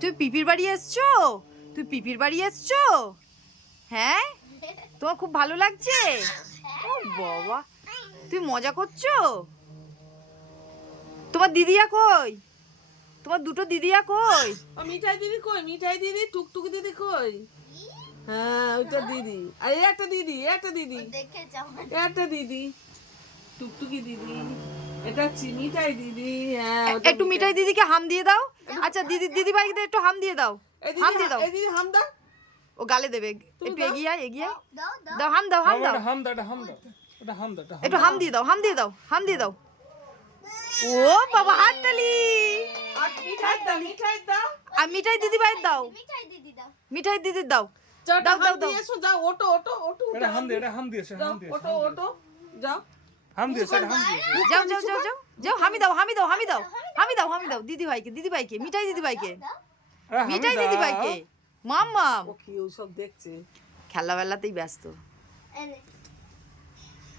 তুই পিপির বাড়ি এসছো? তুই পিপির বাড়ি এসছো? হ্যাঁ, তোমার খুব ভালো লাগছে? ও বাবা, তুই মজা করছো? তোমার দিদিয়া কই? তোমার দুটো দিদিয়া কই? ও মিঠাই দিদি কই? মিঠাই দিদি, টুকটুকি দিদি কই? হ্যাঁ, ওইটা দিদি। আর এই একটা দিদি, একটা দিদি, একটা দিদি, টুকটুকি দিদি, এটা মিঠাই দিদি। হ্যাঁ, একটু মিঠাই দিদিকে হাম দিয়ে দাও। আচ্ছা দিদি ভাইকে একটু হাম দিয়ে দাও। হাম দিয়ে দাও। এই দিদি হাম দাও। ও গালে দেবে। একটু এগিয়ে আয়, এগিয়ে আয়। দাও হাম দাও, হাম দাও। একটু হাম দিয়ে দাও, হাম দিয়ে দাও, হাম দিয়ে দাও। ও বাবা, হাততালি। আর মিঠাই দাও, মিঠাই দাও। আর মিঠাই দিদি ভাইয়ের দাও। মিঠাই দিদির দাও। দাও দাও, দাও দাও। দাও। এসো, যাও, ওটো ওটো ওটো। এটা হাম দিয়েছে যাও, ওটো ওটো, যাও। হাম দিয়েছে যাও যাও যাও যাও যাও, হামি দাও, হামি দাও, হামি দাও, হামি দাও, হামি দাও। দিদি ভাইকে, মিঠাই দিদি ভাইকে, মিঠাই দিদি ভাইকে। মাম্মাম ও কি ওসব দেখছে? খেলাবেলাতেই ব্যস্ত।